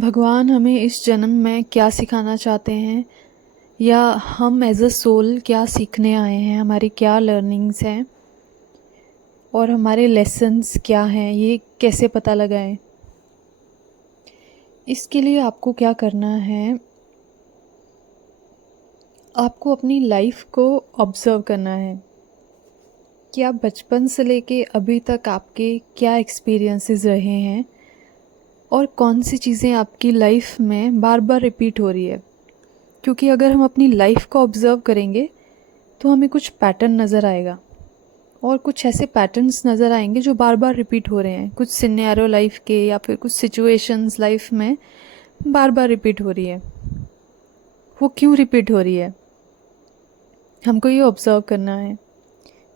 भगवान हमें इस जन्म में क्या सिखाना चाहते हैं, या हम एज अ सोल क्या सीखने आए हैं, हमारी क्या लर्निंग्स हैं और हमारे लेसन्स क्या हैं, ये कैसे पता लगाएं। इसके लिए आपको क्या करना है, आपको अपनी लाइफ को ऑब्ज़र्व करना है कि आप बचपन से लेके अभी तक आपके क्या एक्सपीरियंसेस रहे हैं और कौन सी चीज़ें आपकी लाइफ में बार बार रिपीट हो रही है। क्योंकि अगर हम अपनी लाइफ को ऑब्ज़र्व करेंगे तो हमें कुछ पैटर्न नज़र आएगा और कुछ ऐसे पैटर्न्स नज़र आएंगे जो बार बार रिपीट हो रहे हैं। कुछ सिनेरियो लाइफ के या फिर कुछ सिचुएशंस लाइफ में बार बार रिपीट हो रही है। वो क्यों रिपीट हो रही है, हमको ये ऑब्ज़र्व करना है।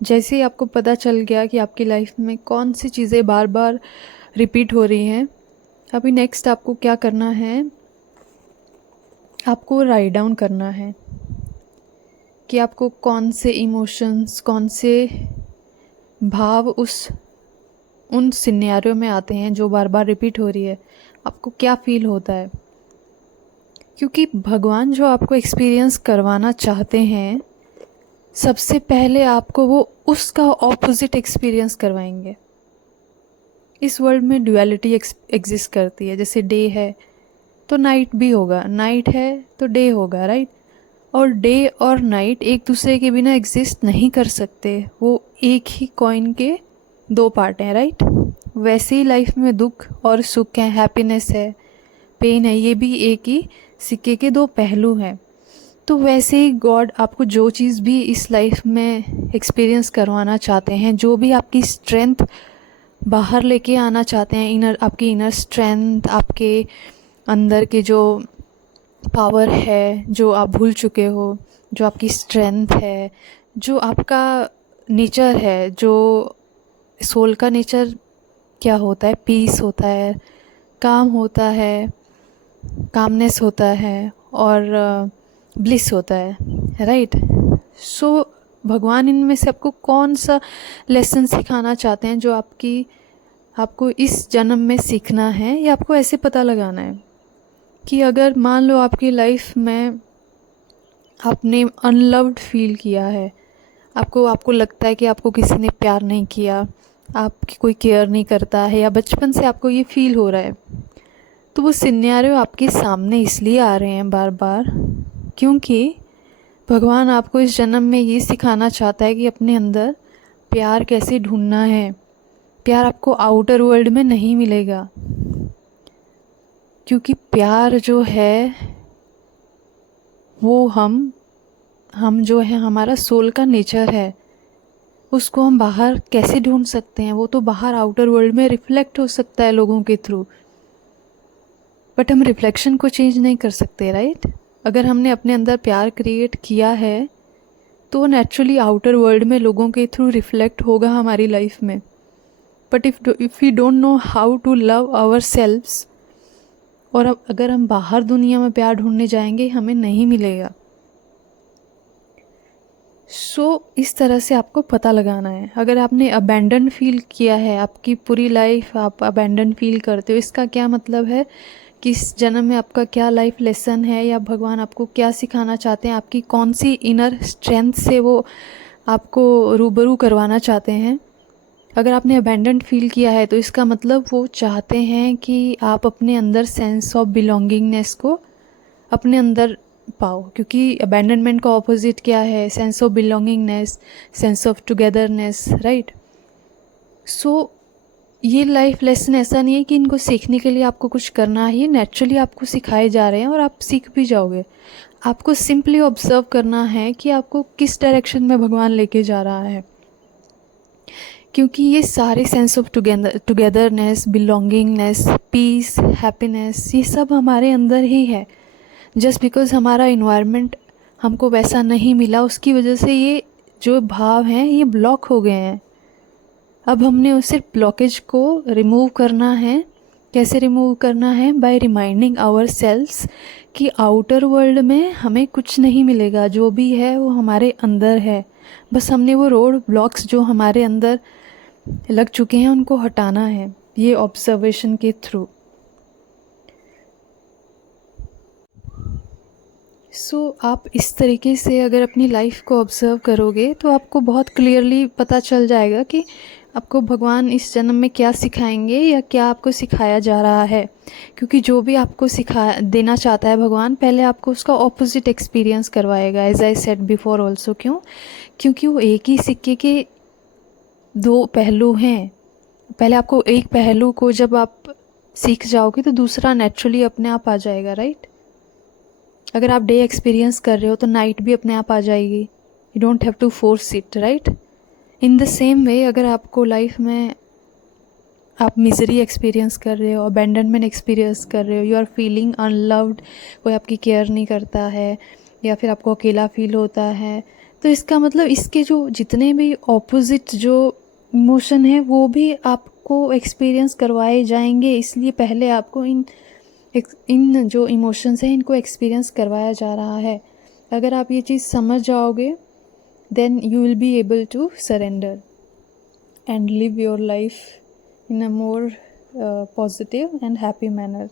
जैसे ही आपको पता चल गया कि आपकी लाइफ में कौन सी चीज़ें बार बार रिपीट हो रही हैं, अभी नेक्स्ट आपको क्या करना है, आपको राइट डाउन करना है कि आपको कौन से इमोशंस, कौन से भाव उन सिनेरियो में आते हैं जो बार बार रिपीट हो रही है। आपको क्या फील होता है, क्योंकि भगवान जो आपको एक्सपीरियंस करवाना चाहते हैं, सबसे पहले आपको वो उसका ऑपोजिट एक्सपीरियंस करवाएंगे। इस वर्ल्ड में ड्युअलिटी एग्जिस्ट करती है। जैसे डे है तो नाइट भी होगा, नाइट है तो डे होगा, राइट। और डे और नाइट एक दूसरे के बिना एग्जिस्ट नहीं कर सकते, वो एक ही कॉइन के दो पार्ट हैं, राइट। वैसे ही लाइफ में दुख और सुख है, हैप्पीनेस है, पेन है, ये भी एक ही सिक्के के दो पहलू हैं। तो वैसे ही गॉड आपको जो चीज़ भी इस लाइफ में एक्सपीरियंस करवाना चाहते हैं, जो भी आपकी स्ट्रेंथ बाहर लेके आना चाहते हैं, आपकी इनर स्ट्रेंथ, आपके अंदर के जो पावर है जो आप भूल चुके हो, जो आपकी स्ट्रेंथ है, जो आपका नेचर है, जो सोल का नेचर क्या होता है, पीस होता है, काम होता है, कामनेस होता है और ब्लिस होता है, राइट। सो भगवान इनमें से आपको कौन सा लेसन सिखाना चाहते हैं जो आपको इस जन्म में सीखना है, या आपको ऐसे पता लगाना है कि अगर मान लो आपकी लाइफ में आपने अनलव्ड फील किया है, आपको लगता है कि आपको किसी ने प्यार नहीं किया, आपकी कोई केयर नहीं करता है, या बचपन से आपको ये फील हो रहा है, तो वो सिनेरियो आपके सामने इसलिए आ रहे हैं बार बार क्योंकि भगवान आपको इस जन्म में ये सिखाना चाहता है कि अपने अंदर प्यार कैसे ढूंढना है। प्यार आपको आउटर वर्ल्ड में नहीं मिलेगा, क्योंकि प्यार जो है वो हम जो है, हमारा सोल का नेचर है, उसको हम बाहर कैसे ढूंढ सकते हैं। वो तो बाहर आउटर वर्ल्ड में रिफ्लेक्ट हो सकता है लोगों के थ्रू, बट हम रिफ्लेक्शन को चेंज नहीं कर सकते, राइट। अगर हमने अपने अंदर प्यार क्रिएट किया है तो वो नेचुरली आउटर वर्ल्ड में लोगों के थ्रू रिफ्लेक्ट होगा हमारी लाइफ में। But if we don't know how to love ourselves, और अब अगर हम बाहर दुनिया में प्यार ढूंढने जाएंगे, हमें नहीं मिलेगा। इस तरह से आपको पता लगाना है। अगर आपने अबैंडन फील किया है, आपकी पूरी लाइफ आप अबैंडन फील करते हो, इसका क्या मतलब है कि इस जन्म में आपका क्या लाइफ लेसन है, या भगवान आपको क्या सिखाना चाहते हैं, आपकी कौन सी इनर स्ट्रेंथ से वो आपको रूबरू करवाना चाहते हैं। अगर आपने अबैंडन फील किया है तो इसका मतलब वो चाहते हैं कि आप अपने अंदर सेंस ऑफ बिलोंगिंगनेस को अपने अंदर पाओ, क्योंकि अबैंडनमेंट का ऑपोजिट क्या है, sense of belongingness, sense of togetherness, right. So ये लाइफ लेसन ऐसा नहीं है कि इनको सीखने के लिए आपको कुछ करना है, ये नेचुरली आपको सिखाए जा रहे हैं और आप सीख भी जाओगे। आपको सिंपली ऑब्जर्व करना है कि आपको किस डायरेक्शन में भगवान लेके जा रहा है, क्योंकि ये सारे sense of togetherness, belongingness, peace, happiness, ये सब हमारे अंदर ही है। जस्ट बिकॉज हमारा इन्वायरमेंट हमको वैसा नहीं मिला, उसकी वजह से ये जो भाव हैं ये ब्लॉक हो गए हैं। अब हमने उस ब्लॉकेज को रिमूव करना है। कैसे रिमूव करना है? बाय रिमाइंडिंग आवर सेल्व्स कि आउटर वर्ल्ड में हमें कुछ नहीं मिलेगा, जो भी है वो हमारे अंदर है। बस हमने वो रोड ब्लॉक्स जो हमारे अंदर लग चुके हैं उनको हटाना है, ये ऑब्जर्वेशन के थ्रू। आप इस तरीके से अगर अपनी लाइफ को ऑब्ज़र्व करोगे तो आपको बहुत क्लियरली पता चल जाएगा कि आपको भगवान इस जन्म में क्या सिखाएंगे या क्या आपको सिखाया जा रहा है। क्योंकि जो भी आपको सिखा देना चाहता है भगवान, पहले आपको उसका ऑपोजिट एक्सपीरियंस करवाएगा, as I said before also. क्योंकि वो एक ही सिक्के के दो पहलू हैं। पहले आपको एक पहलू को जब आप सीख जाओगे तो दूसरा नेचुरली अपने आप आ जाएगा, राइट। अगर आप डे एक्सपीरियंस कर रहे हो तो नाइट भी अपने आप आ जाएगी। You don't have to force it, right. In the same way, अगर आपको लाइफ में आप मिजरी एक्सपीरियंस कर रहे हो, अबैंडनमेंट एक्सपीरियंस कर रहे हो, यू आर फीलिंग अनलव्ड, कोई आपकी केयर नहीं करता है या फिर आपको अकेला फील होता है, तो इसका मतलब इसके जो जितने भी ऑपोजिट जो इमोशन है वो भी आपको एक्सपीरियंस करवाए जाएंगे। इसलिए पहले आपको इन जो इमोशंस हैं इनको एक्सपीरियंस करवाया जा रहा है। अगर आप ये चीज़ समझ जाओगे, then you will be able to surrender and live your life in a more positive and happy manner.